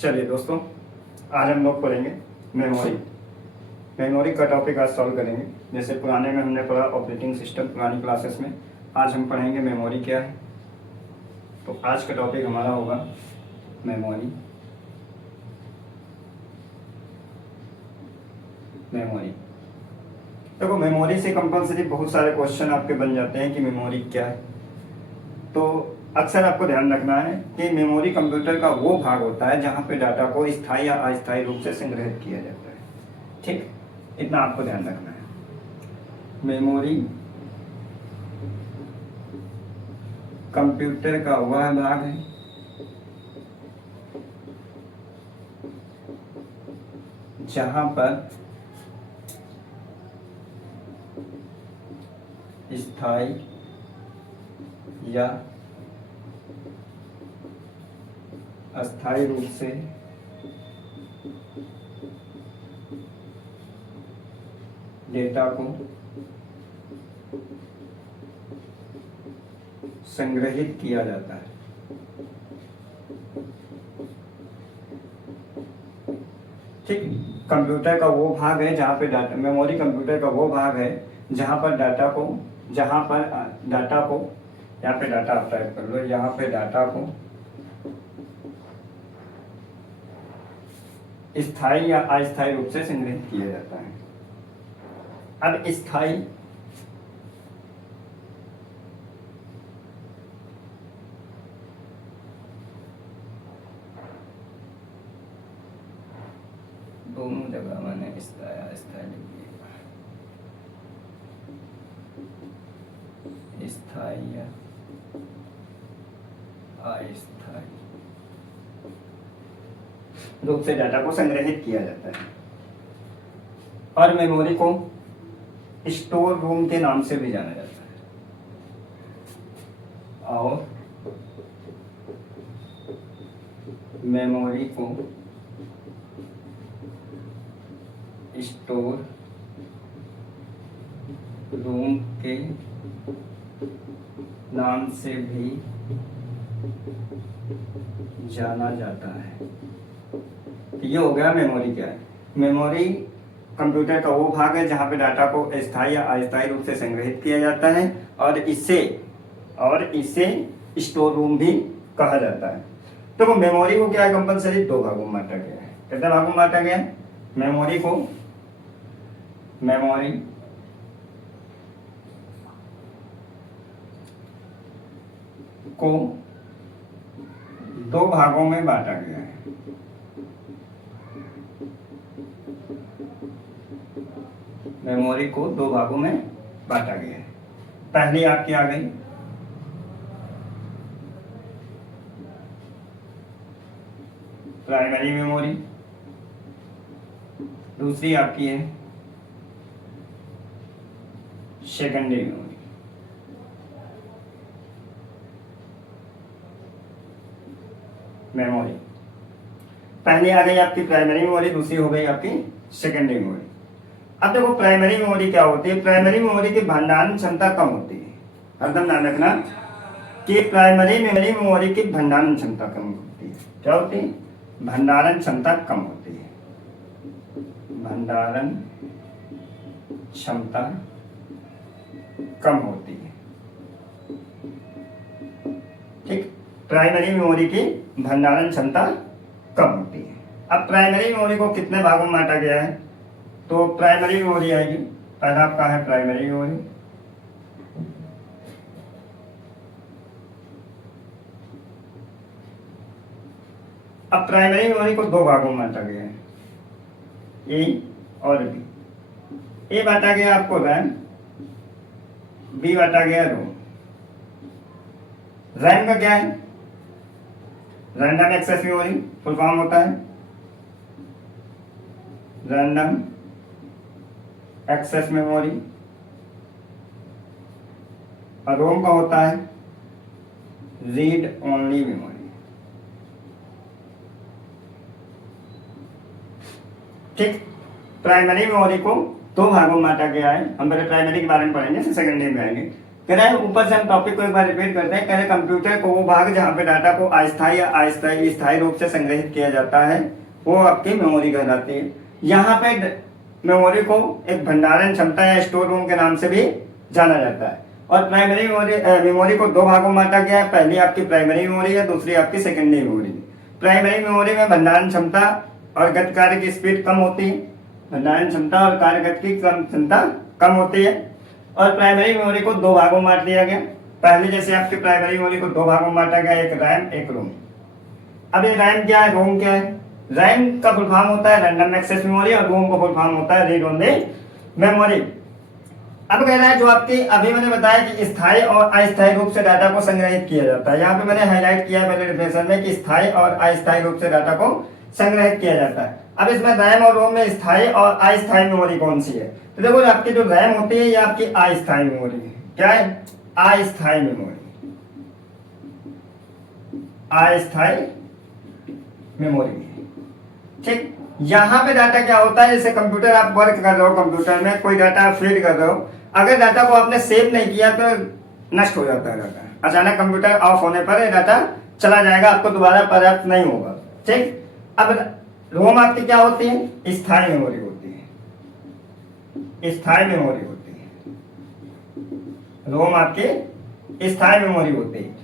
चलिए दोस्तों, आज हम लोग पढ़ेंगे मेमोरी। मेमोरी का टॉपिक आज सॉल्व करेंगे। जैसे पुराने में हमने पढ़ा ऑपरेटिंग सिस्टम पुरानी क्लासेस में, आज हम पढ़ेंगे मेमोरी क्या है। तो आज का टॉपिक हमारा होगा मेमोरी। मेमोरी देखो, मेमोरी से कंपलसरी बहुत सारे क्वेश्चन आपके बन जाते हैं कि मेमोरी क्या है। तो अक्सर आपको ध्यान रखना है कि मेमोरी कंप्यूटर का वो भाग होता है जहाँ पे डाटा को स्थायी या अस्थायी रूप से संग्रहित किया जाता है। ठीक, इतना आपको ध्यान रखना है। मेमोरी कंप्यूटर का वह भाग है जहाँ पर स्थायी या अस्थायी रूप से डेटा को संग्रहित किया जाता है। ठीक, कंप्यूटर का वो भाग है जहाँ पे डाटा, मेमोरी कंप्यूटर का वो भाग है जहाँ पर डाटा को यहाँ पे डाटा आप टाइप कर लो, यहाँ पे डाटा को स्थायी या अस्थायी रूप से संग्रहित किया जाता है। अब स्थायी दोनों जगह मैंने स्थायी लिख दिया, स्थायी या अस्थायी रूप से डाटा को संग्रहित किया जाता है। और मेमोरी को स्टोर रूम के नाम से भी जाना जाता है। और मेमोरी को स्टोर रूम के नाम से भी जाना जाता है। ये हो गया मेमोरी क्या है। मेमोरी कंप्यूटर का वो भाग है जहाँ पे डाटा को स्थायी या अस्थायी रूप से संग्रहित किया जाता है और इसे स्टोर रूम भी कहा जाता है। तो वो मेमोरी को क्या है, कंपलसरी दो भागों में बांटा गया है। कितने भागों में बांटा गया है? मेमोरी को दो भागों में बांटा गया है। मेमोरी को दो भागों में बांटा गया है। पहली आपकी आ गई प्राइमरी मेमोरी, दूसरी आपकी है सेकेंडरी मेमोरी। मेमोरी पहली आ गई आपकी प्राइमरी मेमोरी, दूसरी हो गई आपकी सेकेंडरी मेमोरी। अब देखो प्राइमरी मेमोरी क्या होती है। प्राइमरी मेमोरी की भंडारण क्षमता कम होती है। हरदम ध्यान रखना कि प्राइमरी मेमोरी की भंडारण क्षमता कम होती है। क्या होती है? भंडारण क्षमता कम होती है। भंडारण क्षमता कम होती है। ठीक, प्राइमरी मेमोरी की भंडारण क्षमता कम होती है। अब प्राइमरी मेमोरी को कितने भागों में बांटा गया है? तो प्राइमरी मेमोरी आएगी, पहला आपका है प्राइमरी मेमोरी। अब प्राइमरी मेमोरी को दो भागों में बांटा गया है, ए और बी। ए बांटा गया आपको रैम, बी बांटा गया रोम। रैम का क्या है? Random access memory full form होता है रैंडम एक्सेस मेमोरी। और रोम का होता है रीड ओनली मेमोरी। ठीक, प्राइमरी मेमोरी को दो भागों में बांटा गया है। हम पहले प्राइमरी के बारे में पढ़ेंगे, फिर सेकेंडरी में आएंगे। कह रहे हैं ऊपर से हम टॉपिक को एक बार रिपीट करते हैं। कह रहे कंप्यूटर को वो भाग जहाँ पे डाटा को अस्थायी या अस्थायी स्थायी रूप से संग्रहित किया जाता है वो आपकी मेमोरी कहलाती है। यहाँ पे मेमोरी को एक भंडारण क्षमता या स्टोर रूम के नाम से भी जाना जाता है। और प्राइमरी मेमोरी को दो भागों में बांटा गया है। पहली आपकी प्राइमरी मेमोरी है, दूसरी आपकी सेकेंडरी मेमोरी। प्राइमरी मेमोरी में भंडारण क्षमता और गति कार्य की स्पीड कम होती है, भंडारण क्षमता और कार्य गति की क्षमता कम होती है। और प्राइमरी मेमोरी को दो भागों में बांट दिया गया। पहले जैसे आपकी प्राइमरी मेमोरी को दो भागों में बांटा गया, एक रैम एक रोम। अब ये रैम क्या है, रोम क्या है? रैम का फुल फॉर्म होता है रैंडम एक्सेस मेमोरी और रोम का फुल फॉर्म होता है रीड ओनली मेमोरी। अब कह रहा है जो आपकी अभी मैंने बताया कि स्थायी और अस्थायी रूप से डाटा को संग्रहित किया जाता है। यहाँ पे मैंने हाईलाइट किया है पहले डिफिनेशन में कि स्थायी और अस्थायी रूप से डाटा को संग्रहित किया जाता है। अब इसमें रैम और रोम में स्थायी और अस्थायी मेमोरी कौन सी है? तो देखो आपकी जो रैम होती है ये आपकी अस्थायी मेमोरी है। क्या है? अस्थायी मेमोरी, अस्थायी मेमोरी। ठीक, यहाँ पे डाटा क्या होता है, जैसे कंप्यूटर आप वर्क कर रहे हो, कंप्यूटर में कोई डाटा आप फीड कर रहे हो, अगर डाटा को आपने सेव नहीं किया तो नष्ट हो जाता है डाटा। अचानक कंप्यूटर ऑफ होने पर डाटा चला जाएगा, आपको दोबारा पर्याप्त नहीं होगा। ठीक, अब रोम आपकी क्या होती है? स्थायी मेमोरी होती है, स्थायी मेमोरी होती है। रोम आपकी स्थायी मेमोरी होती है।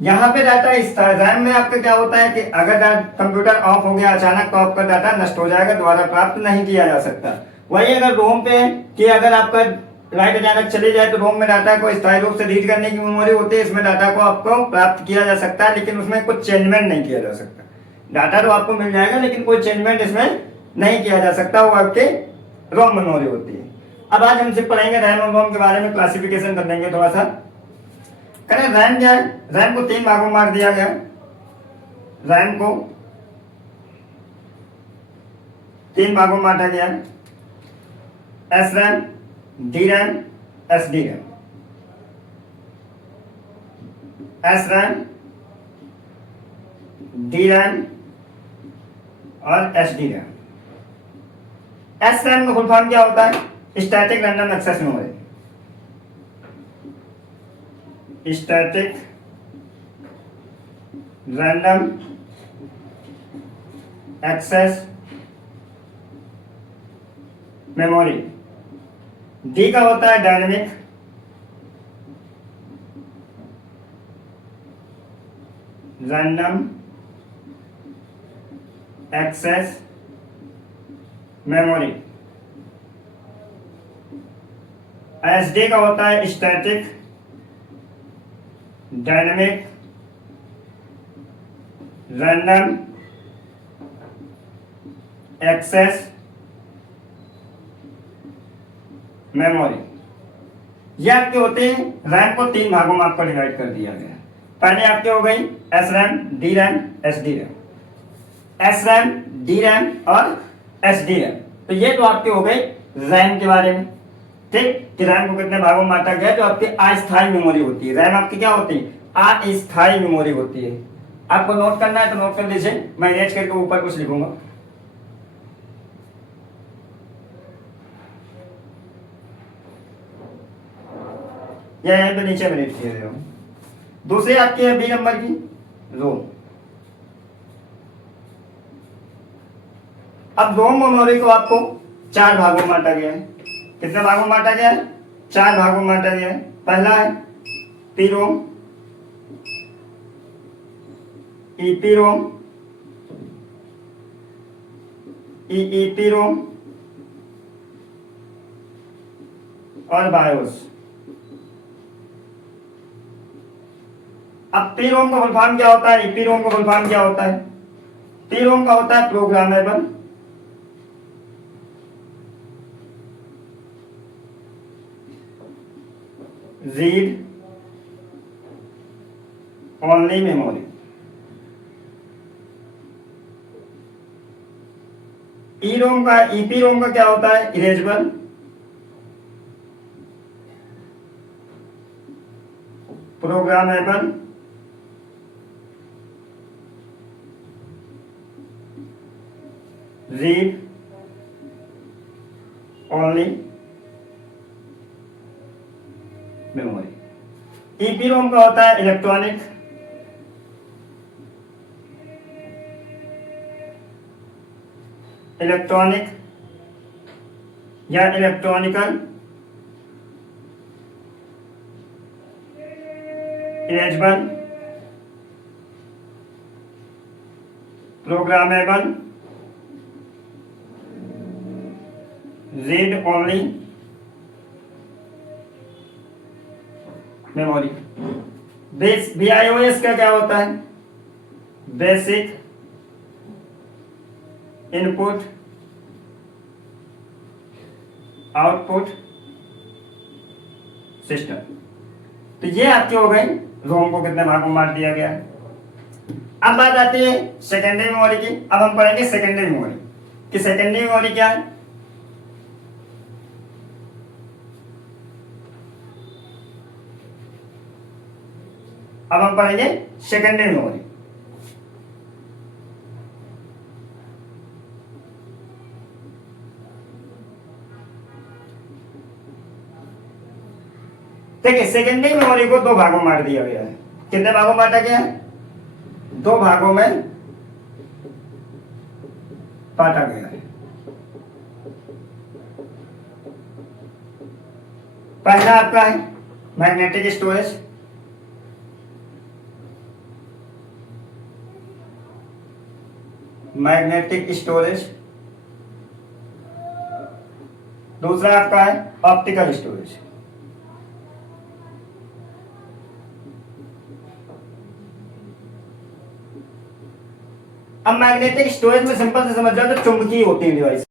यहाँ पे डाटा रैम में आपका क्या होता है कि अगर कंप्यूटर ऑफ हो गया अचानक तो आपका डाटा नष्ट हो जाएगा, दोबारा प्राप्त नहीं किया जा सकता। वही अगर रोम पे कि अगर आपका लाइट अचानक चली जाए तो रोम में डाटा को स्थायी रूप से रीड करने की मेमोरी होती है। इसमें डाटा को आपको प्राप्त किया जा सकता है लेकिन उसमें कुछ चेंजमेंट नहीं किया जा सकता। डाटा तो आपको मिल जाएगा लेकिन कोई चेंजमेंट इसमें नहीं किया जा सकता, वो आपके रोम मेमोरी होती है। अब आज हम सिर्फ पढ़ेंगे रैम और रोम के बारे में, क्लासिफिकेशन कर लेंगे थोड़ा सा। करें रैम क्या है? रैम को तीन भागों में बांट दिया गया। रैम को तीन भागों में बांटा गया, S RAM, D RAM, S D RAM. S RAM, D RAM और S D RAM. S RAM का फुल फॉर्म क्या होता है? Static random access memory. Static random access memory. D का होता है dynamic random access memory. SD का होता है static dynamic random access memory. ये आपके होते हैं। रैम को तीन भागों में आपको डिवाइड कर दिया गया। पहले आपके हो गई S RAM, D RAM, S D RAM. S RAM, D RAM और एस डी रैम। तो ये तो आपके हो गए रैम के बारे में। ठीक, कि रैम को कितने भागों में बांटा गया? जो आपकी अस्थायी मेमोरी होती है। रैम आपकी क्या होती है? अस्थायी मेमोरी होती है। आपको नोट करना है तो नोट कर लीजिए, मैं इरेज करके ऊपर कुछ लिखूंगा। या यहीं पे नीचे में लिख दे रहे हो। दूसरी आपकी है बी नंबर की रोम। अब रोम मेमोरी को आपको चार भागों में बांटा गया है। कितने भागों में बांटा गया है? चार भागों में बांटा गया है। पहला है पी रोम, ईपी रोम, ईईपी रोम और बायोस। अब पी रोम का फुल फॉर्म क्या होता है? ईपी रोम का फुल फॉर्म क्या होता है? पी रोम का होता है programmable read only memory. E ROM का, ईपी रोम का क्या होता है? Erasable programmable read only memory. EPROM का होता है इलेक्ट्रॉनिक या electronical erasable programmable read only memory. BIOS का क्या होता है? Basic input output system. तो ये आपकी हो गई रोम को कितने भागों में बांट दिया गया है। अब बात आती है सेकेंडरी मेमोरी की। अब हम पढ़ेंगे सेकेंडरी मेमोरी कि सेकेंडरी मेमोरी क्या है। अब हम पढ़ेंगे सेकेंडरी मेमोरी। देखिए सेकेंडरी मेमोरी को दो भागों में बांट दिया गया है। कितने भागों में बांटा गया है? दो भागों में बांटा गया है। पहला आपका है मैग्नेटिक स्टोरेज। दूसरा आपका है ऑप्टिकल स्टोरेज। अब मैग्नेटिक स्टोरेज में सिंपल से समझ जाओ तो चुंबकीय होती है डिवाइस।